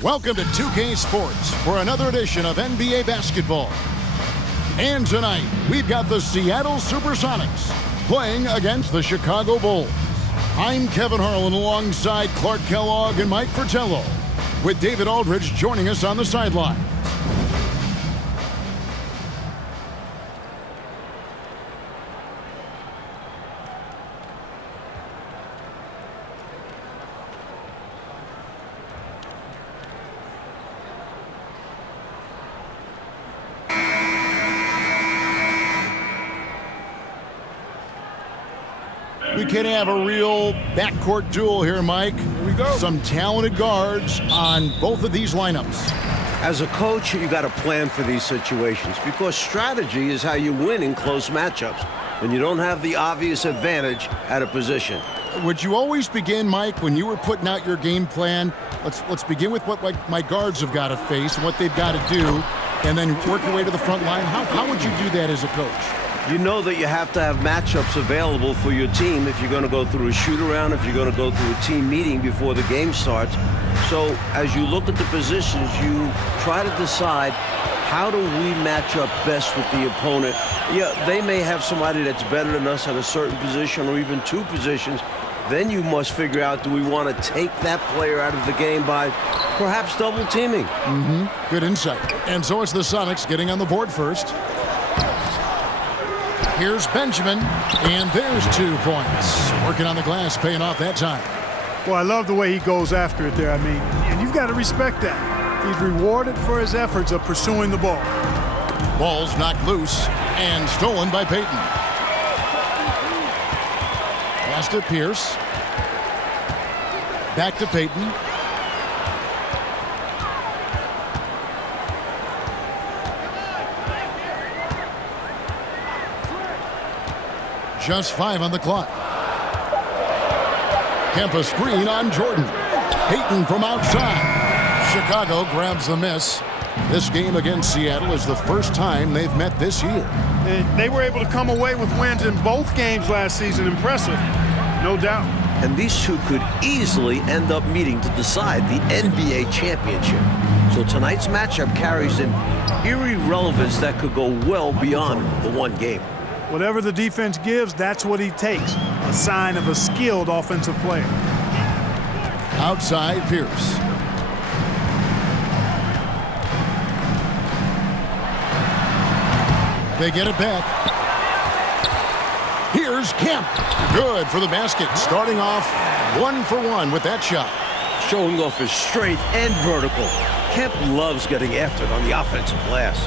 Welcome to 2K Sports for another edition of NBA basketball. And tonight, we've got the Seattle Supersonics playing against the Chicago Bulls. I'm Kevin Harlan alongside Clark Kellogg and Mike Fratello, with David Aldridge joining us on the sideline. We can have a real backcourt duel here, Mike. Here we go. Some talented guards on both of these lineups. As a coach, you got to plan for these situations because strategy is how you win in close matchups when you don't have the obvious advantage at a position. Would you always begin, Mike, when you were putting out your game plan? Let's begin with what my guards have got to face and what they've got to do, and then work your way to the front line. How would you do that as a coach? You know that you have to have matchups available for your team if you're going to go through a shoot-around, if you're going to go through a team meeting before the game starts. So as you look at the positions, you try to decide, how do we match up best with the opponent? Yeah, they may have somebody that's better than us at a certain position or even two positions. Then you must figure out, do we want to take that player out of the game by perhaps double teaming? Good insight. And so it's the Sonics getting on the board first. Here's Benjamin, and there's 2 points. Working on the glass, paying off that time. Well, I love the way he goes after it there. I mean, and you've got to respect that. He's rewarded for his efforts of pursuing the ball. Ball's knocked loose and stolen by Payton. Pass to Pierce. Back to Payton. Just 5 on the clock. Kemp a screen on Jordan. Payton from outside. Chicago grabs the miss. This game against Seattle is the first time they've met this year. They were able to come away with wins in both games last season. Impressive, no doubt. And these two could easily end up meeting to decide the NBA championship. So tonight's matchup carries an eerie relevance that could go well beyond the one game. Whatever the defense gives, that's what he takes. A sign of a skilled offensive player. Outside Pierce. They get it back. Here's Kemp. Good for the basket. Starting off 1 for 1 with that shot. Showing off his strength and vertical. Kemp loves getting after it on the offensive glass.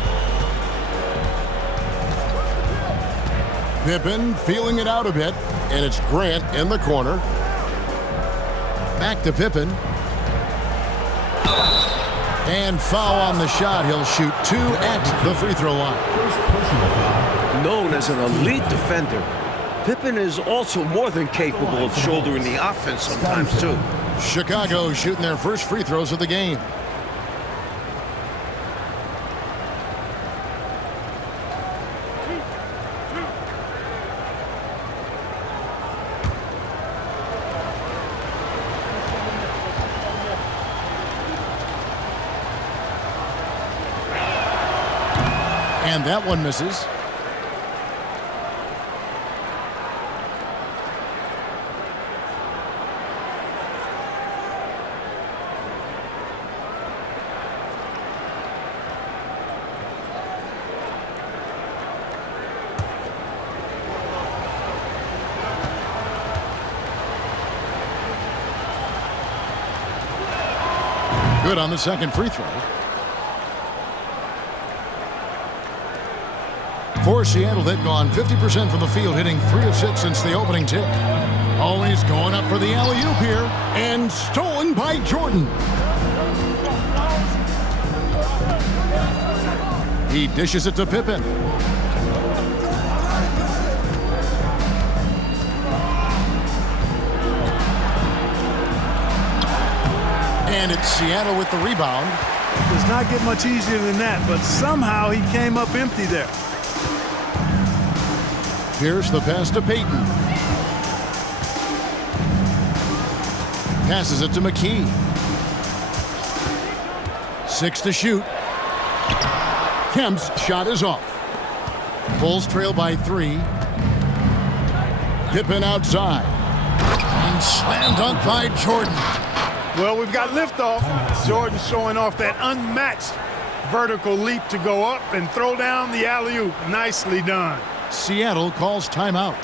Pippen feeling it out a bit, and it's Grant in the corner. Back to Pippen. And foul on the shot. He'll shoot 2 at the free throw line. Known as an elite defender, Pippen is also more than capable of shouldering the offense sometimes, too. Chicago shooting their first free throws of the game. And that one misses. Good on the second free throw. For Seattle, they've gone 50% from the field, hitting 3 of 6 since the opening tip. Always going up for the alley-oop here, and stolen by Jordan. He dishes it to Pippen. And it's Seattle with the rebound. Does not get much easier than that, but somehow he came up empty there. Here's the pass to Payton. Passes it to McKee. 6 to shoot. Kemp's shot is off. Bulls trail by 3. Pippen outside. And slam dunk by Jordan. Well, we've got liftoff. Jordan showing off that unmatched vertical leap to go up and throw down the alley-oop. Nicely done. Seattle calls timeout.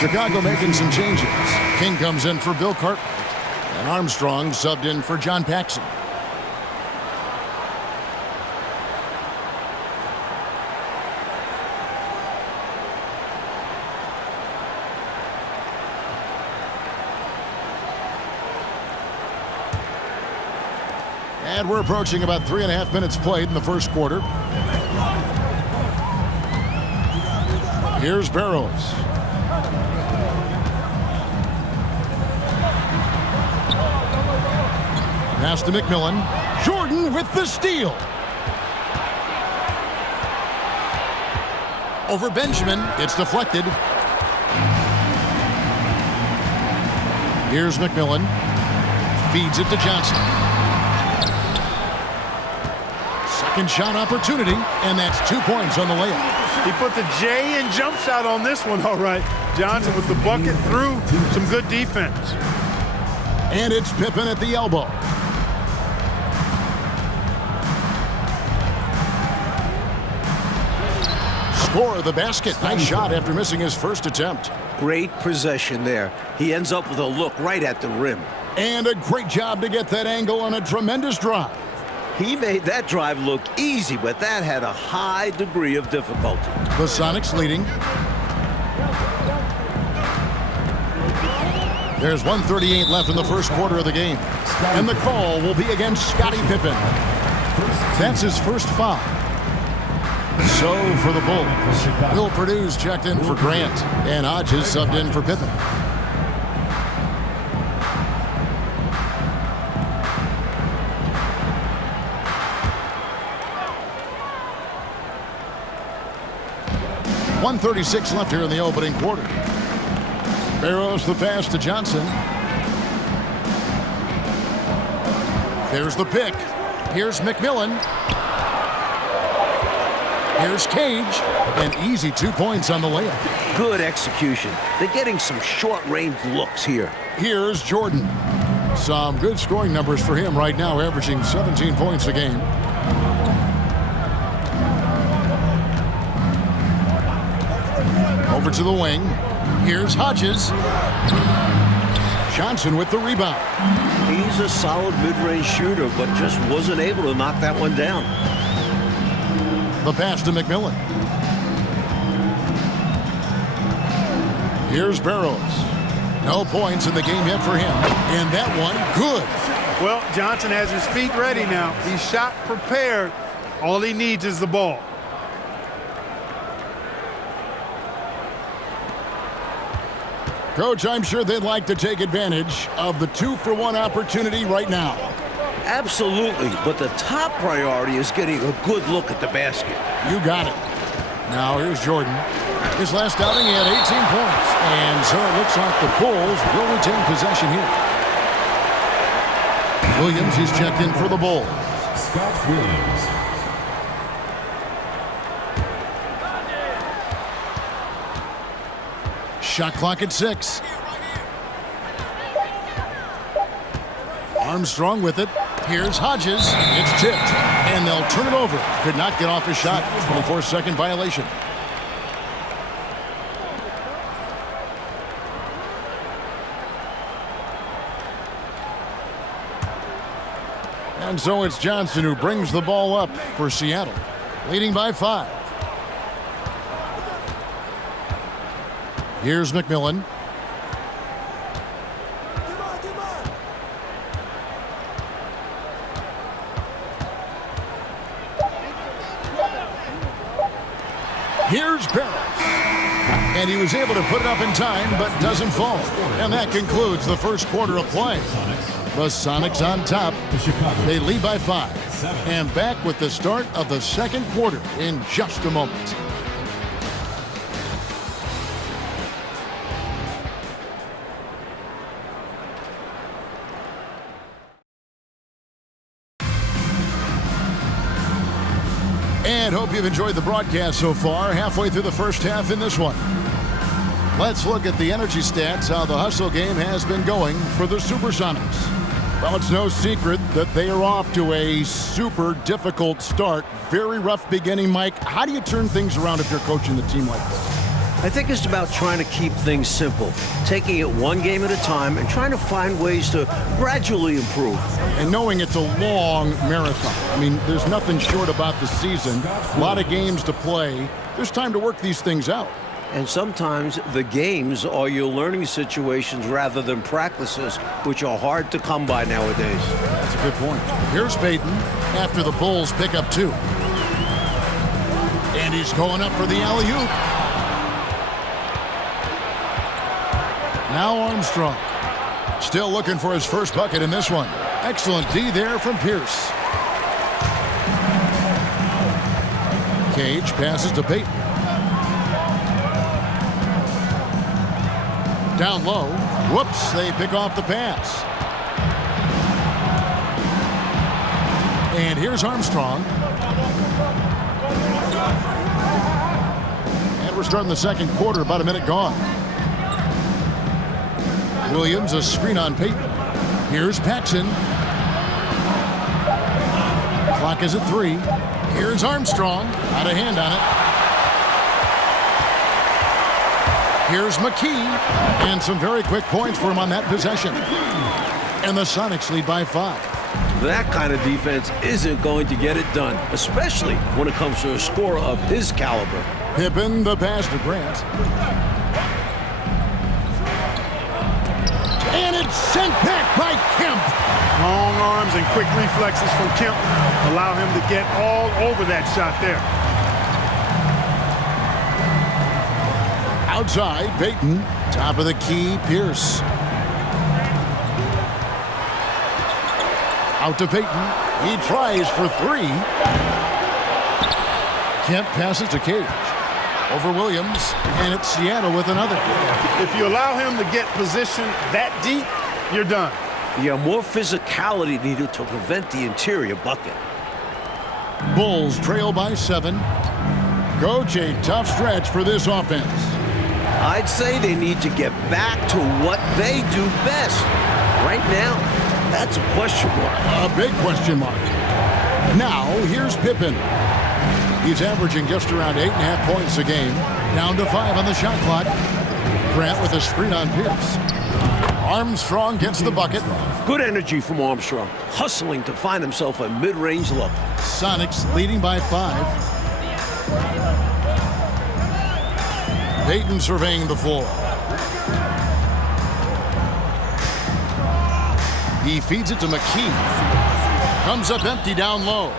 Chicago making some changes. King comes in for Bill Cartwright. And Armstrong subbed in for John Paxson. And we're approaching about 3.5 minutes played in the first quarter. Here's Barrows. Pass to McMillan. Jordan with the steal. Over Benjamin. It's deflected. Here's McMillan. Feeds it to Johnson. Second shot opportunity, and that's 2 points on the layup. He put the J in jump shot on this one, all right. Johnson with the bucket through. Some good defense. And it's Pippen at the elbow. Score of the basket. Nice shot after missing his first attempt. Great possession there. He ends up with a look right at the rim. And a great job to get that angle on a tremendous drive. He made that drive look easy, but that had a high degree of difficulty. The Sonics leading. There's 1:38 left in the first quarter of the game. And the call will be against Scottie Pippen. That's his first foul. So for the Bulls, Will Purdue's checked in for Grant, and Hodges subbed in for Pippen. .136 left here in the opening quarter. Barrows the pass to Johnson. There's the pick. Here's McMillan. Here's Cage. An easy 2 points on the layup. Good execution. They're getting some short-range looks here. Here's Jordan. Some good scoring numbers for him right now, averaging 17 points a game. Over to the wing. Here's Hodges. Johnson with the rebound. He's a solid mid-range shooter, but just wasn't able to knock that one down. The pass to McMillan. Here's Barrows. No points in the game yet for him. And that one, good. Well, Johnson has his feet ready now. He's shot prepared. All he needs is the ball. Coach, I'm sure they'd like to take advantage of the 2-for-1 opportunity right now. Absolutely, but the top priority is getting a good look at the basket. You got it. Now here's Jordan. His last outing, he had 18 points. And so it looks like the Bulls will retain possession here. Williams, he's checked in for the Bulls. Scott Williams. Shot clock at 6. Armstrong with it. Here's Hodges. It's tipped. And they'll turn it over. Could not get off his shot. 24-second violation. And so it's Johnson who brings the ball up for Seattle, leading by 5. Here's McMillan. Here's Barrett. And he was able to put it up in time, but doesn't fall. And that concludes the first quarter of play. The Sonics on top. They lead by 5. And back with the start of the second quarter in just a moment. And hope you've enjoyed the broadcast so far. Halfway through the first half in this one. Let's look at the energy stats, how the hustle game has been going for the Supersonics. Well, it's no secret that they are off to a super difficult start. Very rough beginning, Mike. How do you turn things around if you're coaching the team like this? I think it's about trying to keep things simple, taking it one game at a time and trying to find ways to gradually improve. And knowing it's a long marathon. I mean, there's nothing short about the season. A lot of games to play. There's time to work these things out. And sometimes the games are your learning situations rather than practices, which are hard to come by nowadays. That's a good point. Here's Payton after the Bulls pick up 2. And he's going up for the alley-oop. Now Armstrong. Still looking for his first bucket in this one. Excellent D there from Pierce. Cage passes to Payton. Down low. Whoops, they pick off the pass. And here's Armstrong. And we're starting the second quarter, about a minute gone. Williams, a screen on Payton. Here's Paxson. Clock is at 3. Here's Armstrong. Out of hand on it. Here's McKee. And some very quick points for him on that possession. And the Sonics lead by 5. That kind of defense isn't going to get it done, especially when it comes to a scorer of his caliber. Pippen, the pass to Grant. And it's sent back by Kemp. Long arms and quick reflexes from Kemp allow him to get all over that shot there. Outside, Payton. Top of the key, Pierce. Out to Payton. He tries for 3. Kemp passes to Cage. Over Williams. And it's Seattle with another. If you allow him to get position that deep, you're done. Yeah, more physicality needed to prevent the interior bucket. Bulls trail by 7. Coach, a tough stretch for this offense. I'd say they need to get back to what they do best. Right now, that's a question mark. A big question mark. Now, here's Pippen. He's averaging just around 8.5 points a game. Down to 5 on the shot clock. Grant with a screen on Pierce. Armstrong gets the bucket. Good energy from Armstrong, hustling to find himself a mid-range look. Sonics leading by 5. Payton surveying the floor. He feeds it to McKee. Comes up empty down low.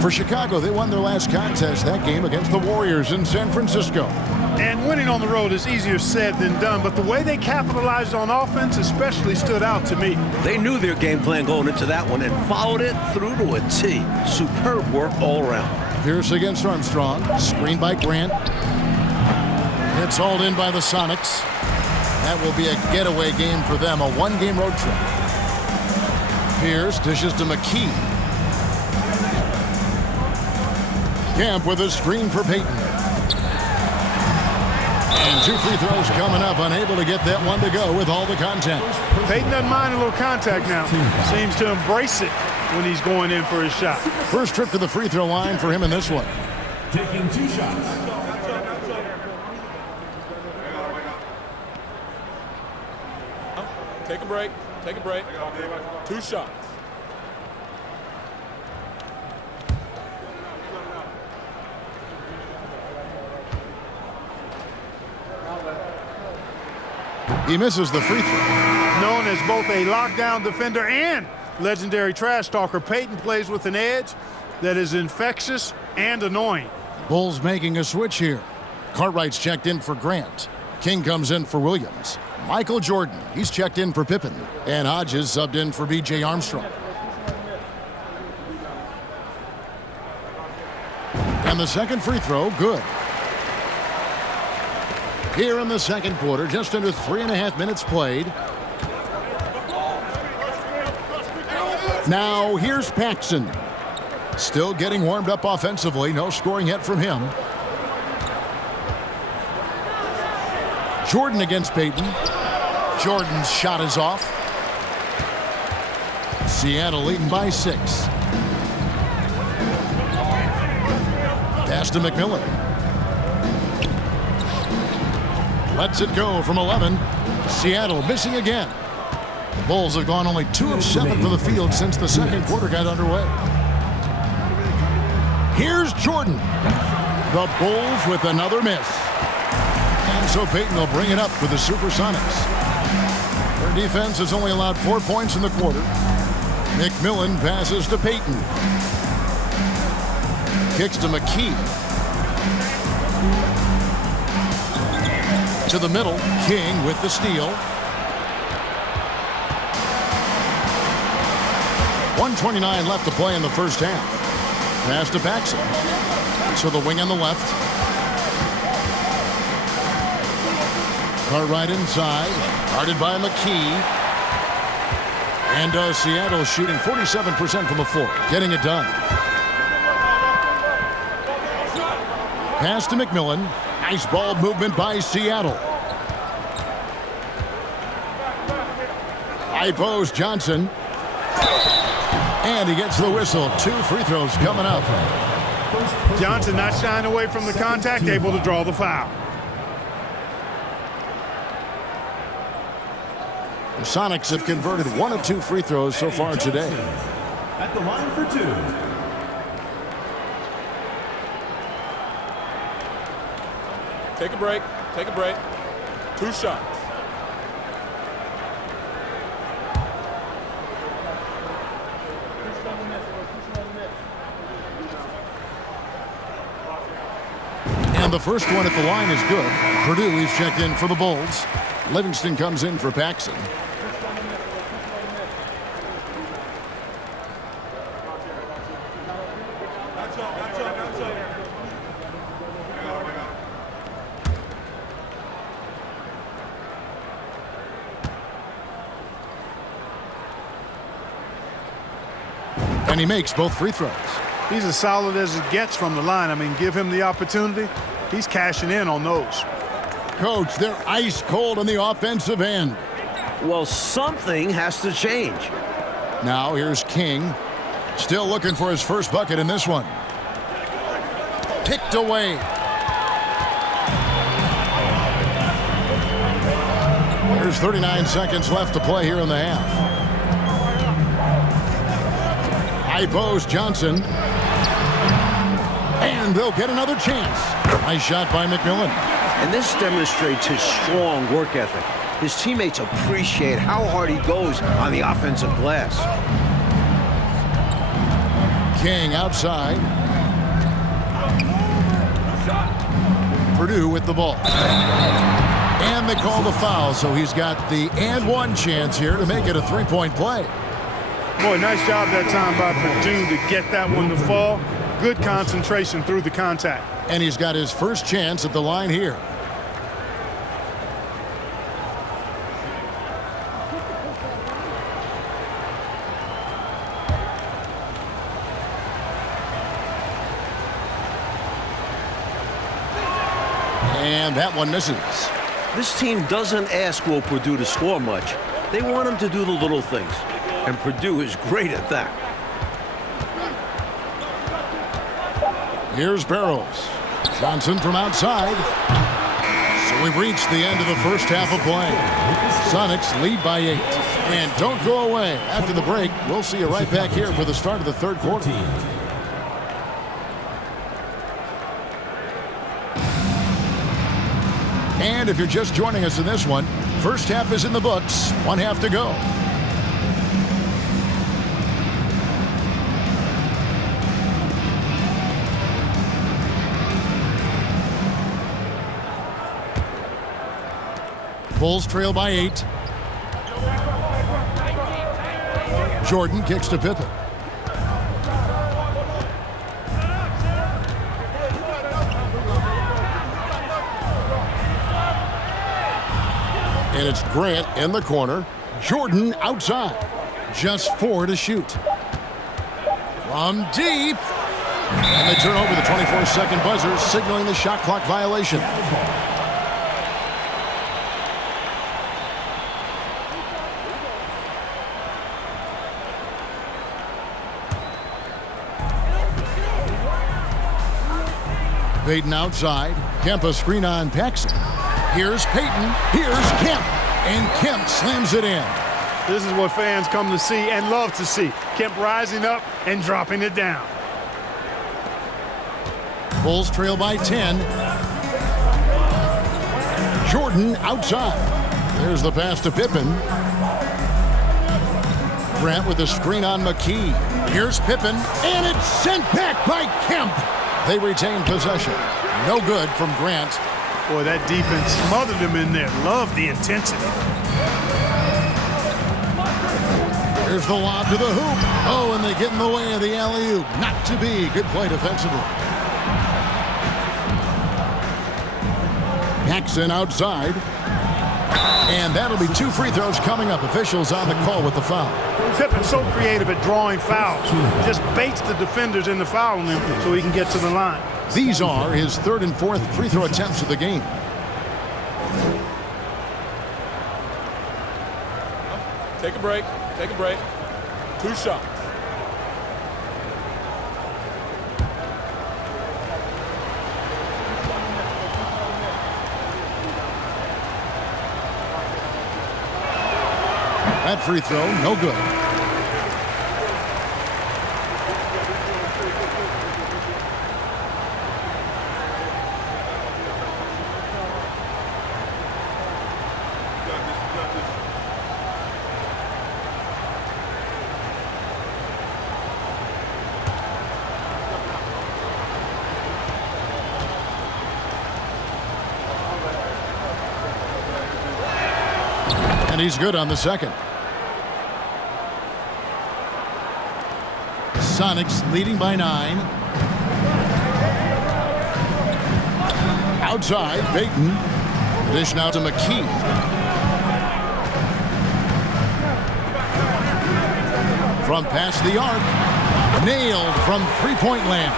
For Chicago, they won their last contest, that game against the Warriors in San Francisco. And winning on the road is easier said than done, but the way they capitalized on offense especially stood out to me. They knew their game plan going into that one and followed it through to a T. Superb work all around. Pierce against Armstrong. Screen by Grant. It's hauled in by the Sonics. That will be a getaway game for them, a one-game road trip. Pierce dishes to McKee. Kemp with a screen for Payton. And 2 free throws coming up, unable to get that one to go with all the contact. Payton doesn't mind a little contact now. Seems to embrace it when he's going in for his shot. First trip to the free throw line for him in this one. Taking 2 shots. Take a break. Take a break. 2 shots. He misses the free throw. Known as both a lockdown defender and legendary trash talker, Payton plays with an edge that is infectious and annoying. Bulls making a switch here. Cartwright's checked in for Grant. King comes in for Williams. Michael Jordan, he's checked in for Pippen. And Hodges subbed in for B.J. Armstrong. And the second free throw, good. Here in the second quarter, just under 3.5 minutes played. Now here's Paxson. Still getting warmed up offensively. No scoring yet from him. Jordan against Payton. Jordan's shot is off. Seattle leading by 6. Pass to McMillan. Lets it go from 11. Seattle missing again. Bulls have gone only 2 of 7 from the field since the second quarter got underway. Here's Jordan. The Bulls with another miss. And so Payton will bring it up for the Supersonics. Their defense has only allowed 4 points in the quarter. McMillan passes to Payton. Kicks to McKee. To the middle, King with the steal. 1:29 left to play in the first half. Pass to Paxson. To the wing on the left. Cartwright inside. Guarded by McKee. And Seattle shooting 47% from the floor. Getting it done. Pass to McMillan. Nice ball movement by Seattle. High post Johnson. And he gets the whistle. 2 free throws coming up. Johnson not shying away from the contact, able to draw the foul. The Sonics have converted 1 of 2 free throws so far today. At the line for 2. Take a break. Take a break. 2 shots. And the first one at the line is good. Purdue is checked in for the Bulls. Livingston comes in for Paxson. And he makes both free throws. He's as solid as it gets from the line. I mean, give him the opportunity. He's cashing in on those. Coach, they're ice cold on the offensive end. Well, something has to change. Now here's King. Still looking for his first bucket in this one. Picked away. There's 39 seconds left to play here in the half. High post Johnson. And they'll get another chance. Nice shot by McMillan. And this demonstrates his strong work ethic. His teammates appreciate how hard he goes on the offensive glass. King outside. Purdue with the ball. And they call the foul, so he's got the and one chance here to make it a three-point play. Boy, nice job that time by Purdue to get that one to fall. Good concentration through the contact. And he's got his first chance at the line here. And that one misses. This team doesn't ask Will Purdue to score much. They want him to do the little things. And Purdue is great at that. Here's Barrows. Johnson from outside. So we've reached the end of the first half of play. Sonics lead by 8. And don't go away. After the break, we'll see you right back here for the start of the third quarter. And if you're just joining us in this one, first half is in the books. One half to go. Bulls trail by 8. Jordan kicks to Pippen. And it's Grant in the corner. Jordan outside. Just 4 to shoot. From deep. And they turn over the 24-second buzzer, signaling the shot clock violation. Payton outside. Kemp a screen on Paxson. Here's Payton. Here's Kemp. And Kemp slams it in. This is what fans come to see and love to see. Kemp rising up and dropping it down. Bulls trail by 10. Jordan outside. There's the pass to Pippen. Grant with a screen on McKee. Here's Pippen. And it's sent back by Kemp. They retain possession. No good from Grant. Boy, that defense smothered him in there. Love the intensity. Here's the lob to the hoop. Oh, and they get in the way of the alley-oop. Not to be. Good play defensively. Paxson outside. And that'll be 2 free throws coming up. Officials on the call with the foul. Pippen's so creative at drawing fouls. Just baits the defenders into fouling him so he can get to the line. These are his 3rd and 4th free throw attempts of the game. Take a break. Take a break. 2 shots. That free throw, no good. And he's good on the second. Sonics leading by 9. Outside, Payton. The dish now to McKee. From past the arc. Nailed from three-point land.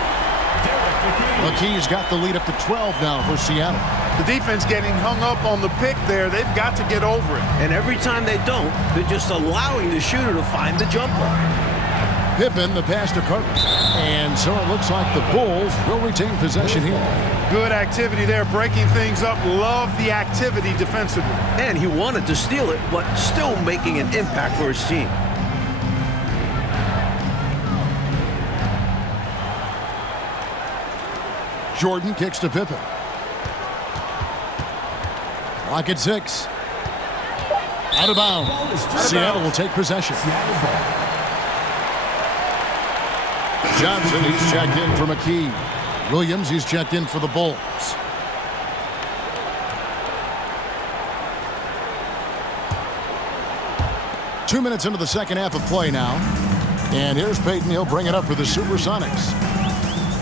McKee's got the lead up to 12 now for Seattle. The defense getting hung up on the pick there. They've got to get over it. And every time they don't, they're just allowing the shooter to find the jumper. Pippen, the pass to Carter. And so it looks like the Bulls will retain possession here. Good activity there, breaking things up. Love the activity defensively. And he wanted to steal it, but still making an impact for his team. Jordan kicks to Pippen. Clock at 6. Out of bounds. Seattle will take possession. Johnson, he's checked in for McKee. Williams, he's checked in for the Bulls. 2 minutes into the second half of play now. And here's Payton. He'll bring it up for the Supersonics.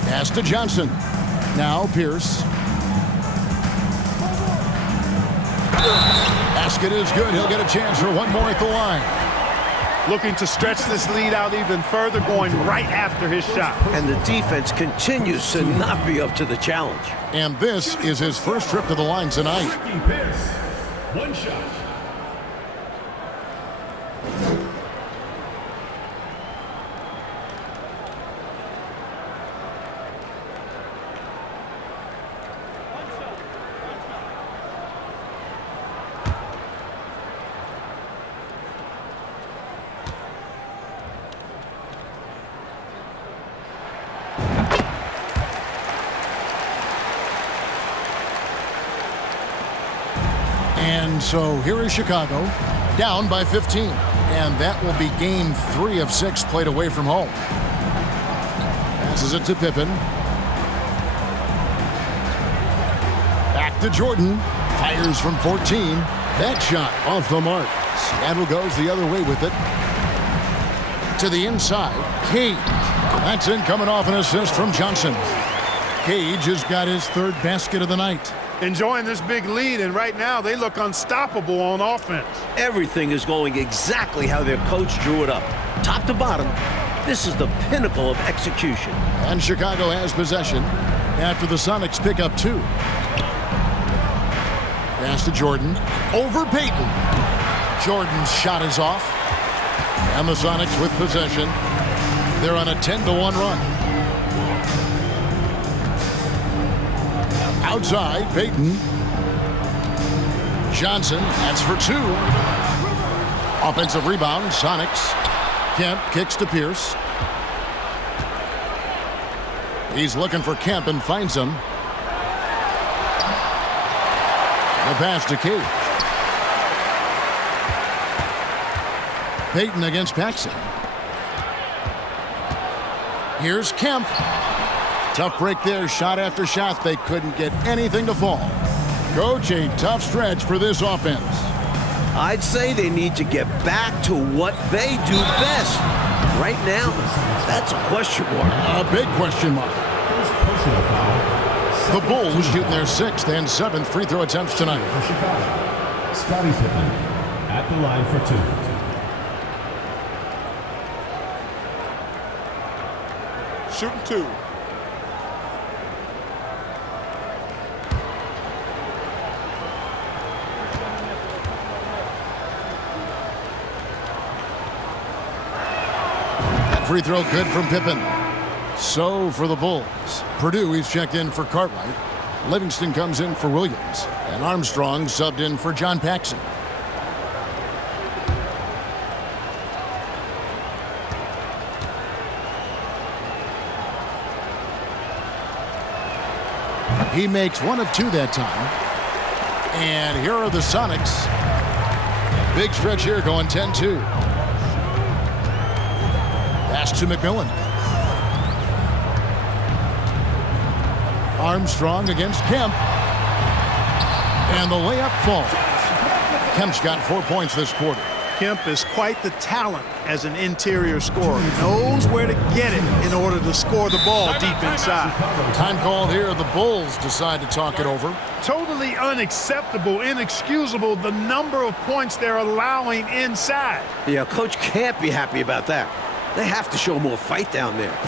Pass to Johnson. Now Pierce. Basket is good. He'll get a chance for one more at the line. Looking to stretch this lead out even further, going right after his shot. And the defense continues to not be up to the challenge. And this is his first trip to the line tonight. Pierce, one shot. And so here is Chicago, down by 15. And that will be game 3 of 6 played away from home. Passes it to Pippen. Back to Jordan. Fires from 14. That shot off the mark. Seattle goes the other way with it. To the inside. Cage. That's in, coming off an assist from Johnson. Cage has got his 3rd basket of the night. Enjoying this big lead, and right now they look unstoppable on offense. Everything is going exactly how their coach drew it up. Top to bottom, this is the pinnacle of execution. And Chicago has possession after the Sonics pick up 2. Pass to Jordan. Over Payton. Jordan's shot is off. And the Sonics with possession. They're on a 10-1 run. Outside, Payton. Johnson, that's for 2. Offensive rebound, Sonics. Kemp kicks to Pierce. He's looking for Kemp and finds him. The pass to Cage. Payton against Paxson. Here's Kemp. Tough break there, shot after shot. They couldn't get anything to fall. Coach, a tough stretch for this offense. I'd say they need to get back to what they do best. Right now, that's a question mark. A big question mark. First personal foul. The Bulls shooting their 6th and 7th free throw attempts tonight. For Chicago, Scottie Pippen at the line for 2. Shooting 2. Free throw good from Pippen. So for the Bulls, Purdue, he's checked in for Cartwright. Livingston comes in for Williams. And Armstrong subbed in for John Paxson. He makes 1 of 2 that time. And here are the Sonics. Big stretch here going 10-2. Pass to McMillan. Armstrong against Kemp. And the layup falls. Kemp's got 4 points this quarter. Kemp is quite the talent as an interior scorer. He knows where to get it in order to score the ball deep inside. Time called here. The Bulls decide to talk it over. Totally unacceptable, inexcusable, the number of points they're allowing inside. Yeah, Coach can't be happy about that. They have to show more fight down there.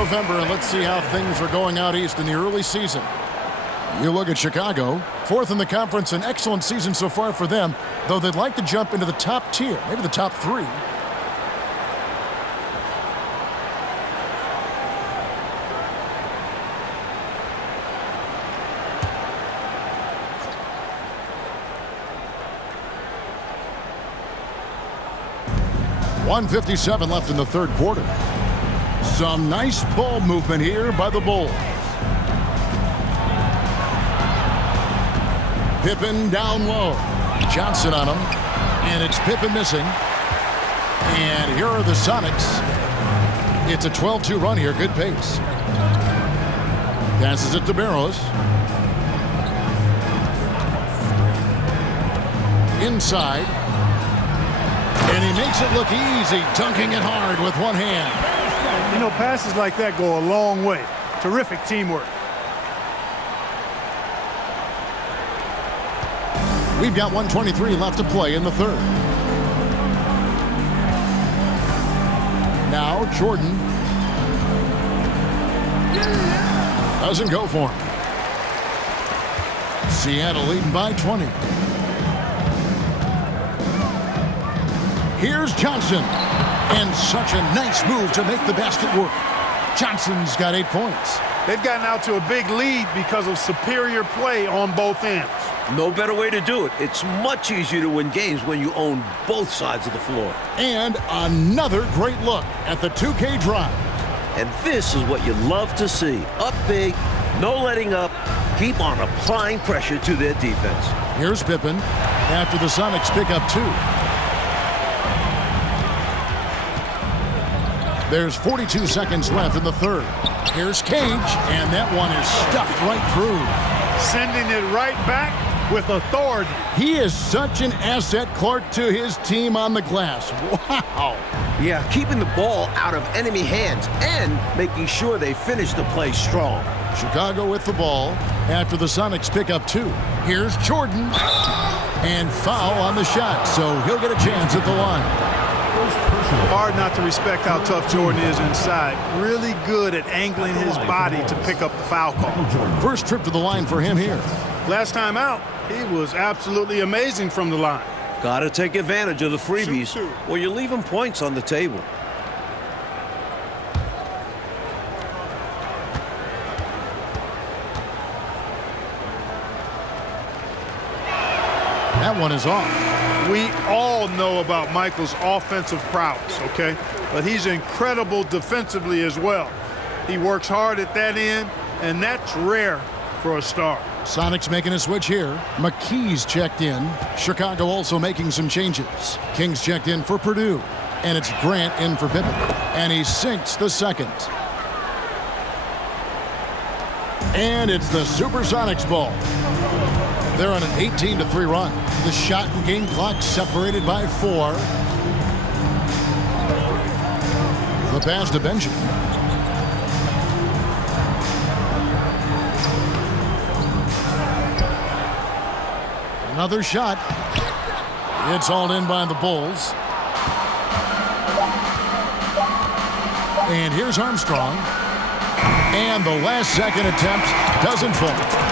November, and let's see how things are going out east in the early season. You look at Chicago, 4th in the conference, an excellent season so far for them, though they'd like to jump into the top tier, maybe the top 3. .157 left in the third quarter. Some nice ball movement here by the Bulls. Pippen down low. Johnson on him. And it's Pippen missing. And here are the Sonics. It's a 12-2 run here. Good pace. Passes it to Barros. Inside. And he makes it look easy, dunking it hard with one hand. You know, passes like that go a long way. Terrific teamwork. We've got 1:23 left to play in the third. Now Jordan doesn't go for him. Seattle leading by 20. Here's Johnson. And such a nice move to make the basket work. Johnson's got 8 points. They've gotten out to a big lead because of superior play on both ends. No better way to do it. It's much easier to win games when you own both sides of the floor. And another great look at the 2K drive. And this is what you love to see. Up big, no letting up. Keep on applying pressure to their defense. Here's Pippen after the Sonics pick up 2. There's 42 seconds left in the third. Here's Cage, and that one is stuffed right through. Sending it right back with authority. He is such an asset, Clark, to his team on the glass. Wow. Yeah, keeping the ball out of enemy hands and making sure they finish the play strong. Chicago with the ball after the Sonics pick up 2. Here's Jordan, and foul on the shot, so he'll get a chance at the line. Hard not to respect how tough Jordan is inside. Really good at angling his body to pick up the foul call. First trip to the line for him here. Last time out, he was absolutely amazing from the line. Got to take advantage of the freebies, Shoot, shoot. or you're leaving points on the table. That one is off. We all know about Michael's offensive prowess, okay? But he's incredible defensively as well. He works hard at that end, and that's rare for a star. Sonics making a switch here. McKee's checked in. Chicago also making some changes. King's checked in for Purdue. And it's Grant in for Pippen. And he sinks the second. And it's the Supersonics ball. They're on an 18-3 run. The shot and game clock separated by 4. The pass to Benjamin. Another shot. It's hauled in by the Bulls. And here's Armstrong. And the last second attempt doesn't fall.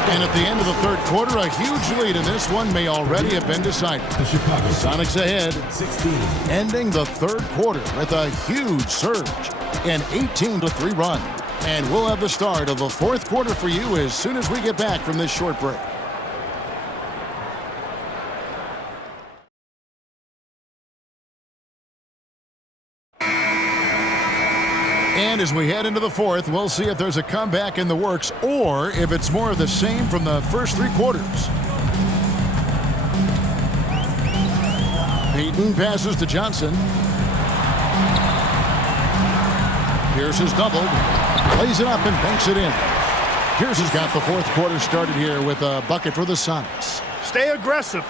And at the end of the third quarter, a huge lead in this one may already have been decided. The Chicago Sonics ahead, 16. ending the third quarter with a huge surge, an 18-3 run. And we'll have the start of the fourth quarter for you as soon as we get back from this short break. And as we head into the fourth, we'll see if there's a comeback in the works or if it's more of the same from the first 3 quarters. Payton passes to Johnson. Pierce is doubled, plays it up and banks it in. Pierce has got the fourth quarter started here with a bucket for the Sonics. Stay aggressive.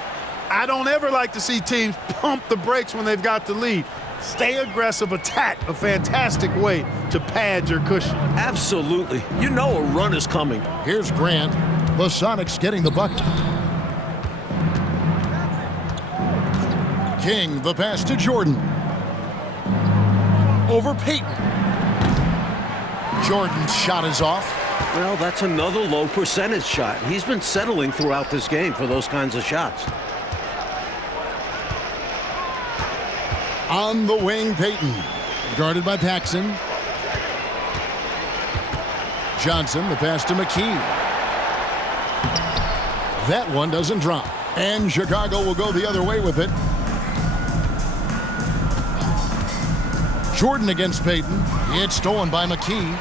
I don't ever like to see teams pump the brakes when they've got the lead. Stay aggressive, attack, a fantastic way to pad your cushion. Absolutely. You know a run is coming. Here's Grant. The Sonics getting the bucket. King, the pass to Jordan. Over Payton. Jordan's shot is off. Well, that's another low percentage shot. He's been settling throughout this game for those kinds of shots. On the wing, Payton. Guarded by Paxson. Johnson, the pass to McKee. That one doesn't drop. And Chicago will go the other way with it. Jordan against Payton. It's stolen by McKee.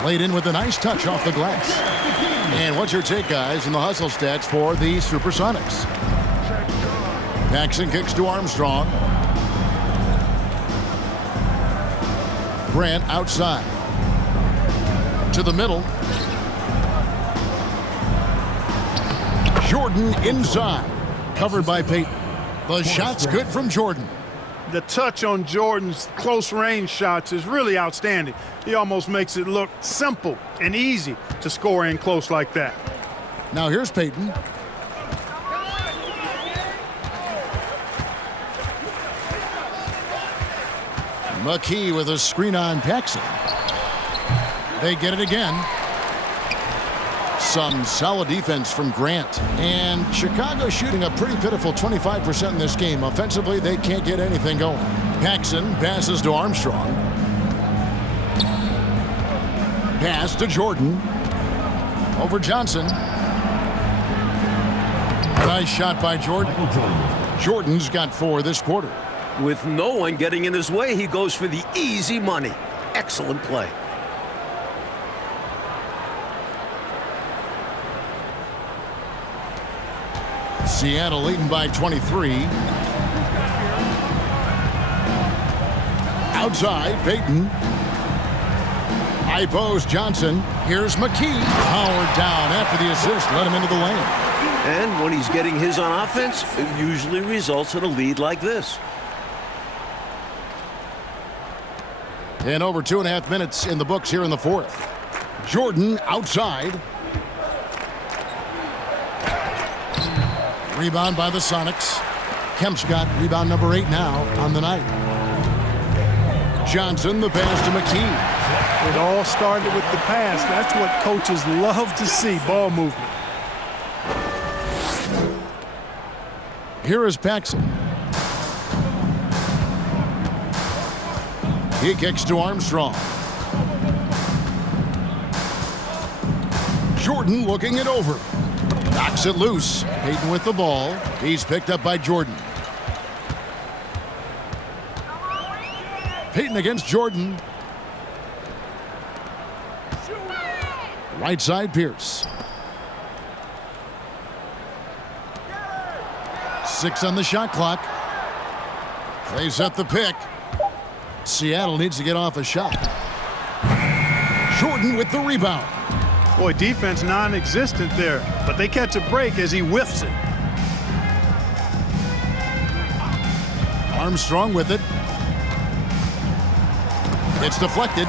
Played in with a nice touch off the glass. And what's your take, guys, in the hustle stats for the Supersonics? Paxson kicks to Armstrong. Grant outside. To the middle. Jordan inside. Covered by Payton. The shot's good from Jordan. The touch on Jordan's close-range shots is really outstanding. He almost makes it look simple and easy to score in close like that. Now here's Payton. McKee with a screen on Paxson. They get it again. Some solid defense from Grant. And Chicago shooting a pretty pitiful 25% in this game. Offensively, they can't get anything going. Paxson passes to Armstrong. Pass to Jordan. Over Johnson. Nice shot by Jordan. Jordan's got 4 this quarter. With no one getting in his way, he goes for the easy money. Excellent play. Seattle leading by 23. Outside, Payton. High post, Johnson. Here's McKee. Powered down after the assist. Let him into the lane. And when he's getting his on offense, it usually results in a lead like this. And over 2.5 minutes in the books here in the fourth. Jordan outside. Rebound by the Sonics. Kemp's got rebound number 8 now on the night. Johnson, the pass to McKee. It all started with the pass. That's what coaches love to see, ball movement. Here is Paxson. He kicks to Armstrong. Jordan looking it over. Knocks it loose. Payton with the ball. He's picked up by Jordan. Payton against Jordan. Right side, Pierce. 6 on the shot clock. They set the pick. Seattle needs to get off a shot. Jordan with the rebound. Boy, defense non-existent there, but they catch a break as he whiffs it. Armstrong with it. It's deflected.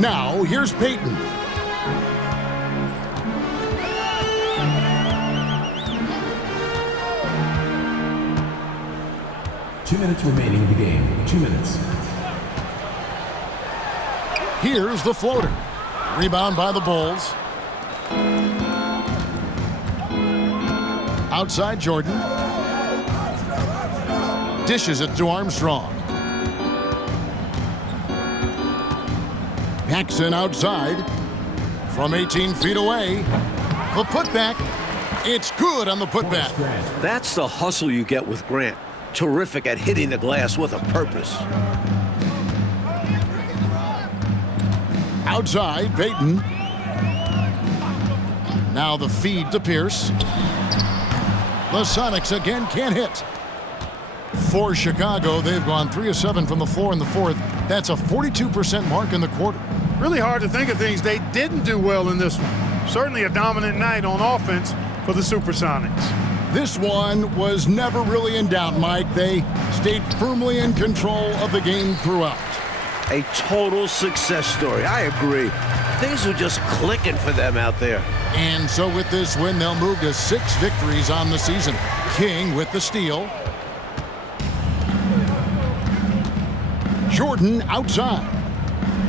Now, here's Payton. Two minutes remaining in the game. 2 minutes. Here's the floater. Rebound by the Bulls. Outside Jordan. Dishes it to Armstrong. Paxson outside. From 18 feet away. The putback. It's good on the putback. That's the hustle you get with Grant. Terrific at hitting the glass with a purpose. Outside, Payton. Now the feed to Pierce. The Sonics again can't hit. For Chicago, they've gone 3 of 7 from the floor in the fourth. That's a 42% mark in the quarter. Really hard to think of things they didn't do well in this one. Certainly a dominant night on offense for the Supersonics. This one was never really in doubt, Mike. They stayed firmly in control of the game throughout. A total success story. I agree. Things were just clicking for them out there. And so with this win, they'll move to 6 victories on the season. King with the steal. Jordan outside.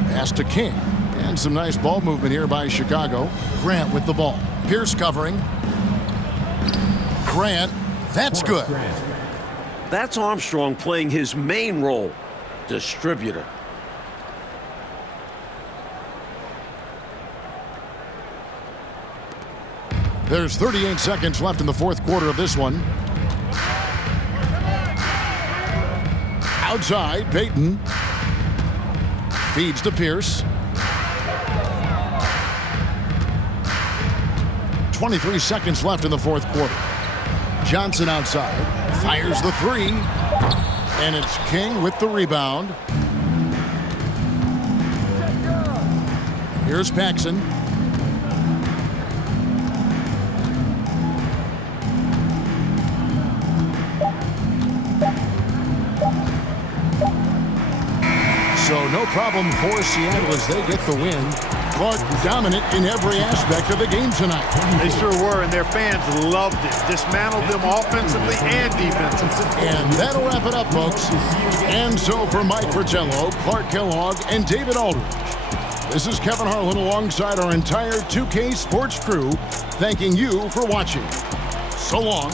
Pass to King. And some nice ball movement here by Chicago. Grant with the ball. Pierce covering. Grant. That's good. That's Armstrong playing his main role, distributor. There's 38 seconds left in the fourth quarter of this one. Outside, Payton. Feeds to Pierce. 23 seconds left in the fourth quarter. Johnson outside. Fires the three. And it's King with the rebound. Here's Paxson. So no problem for Seattle as they get the win. Clark dominant in every aspect of the game tonight. They sure were, and their fans loved it. Dismantled them offensively and defensively. And that'll wrap it up, folks. And so for Mike Fratello, Clark Kellogg, and David Aldridge, this is Kevin Harlan alongside our entire 2K Sports crew, thanking you for watching. So long.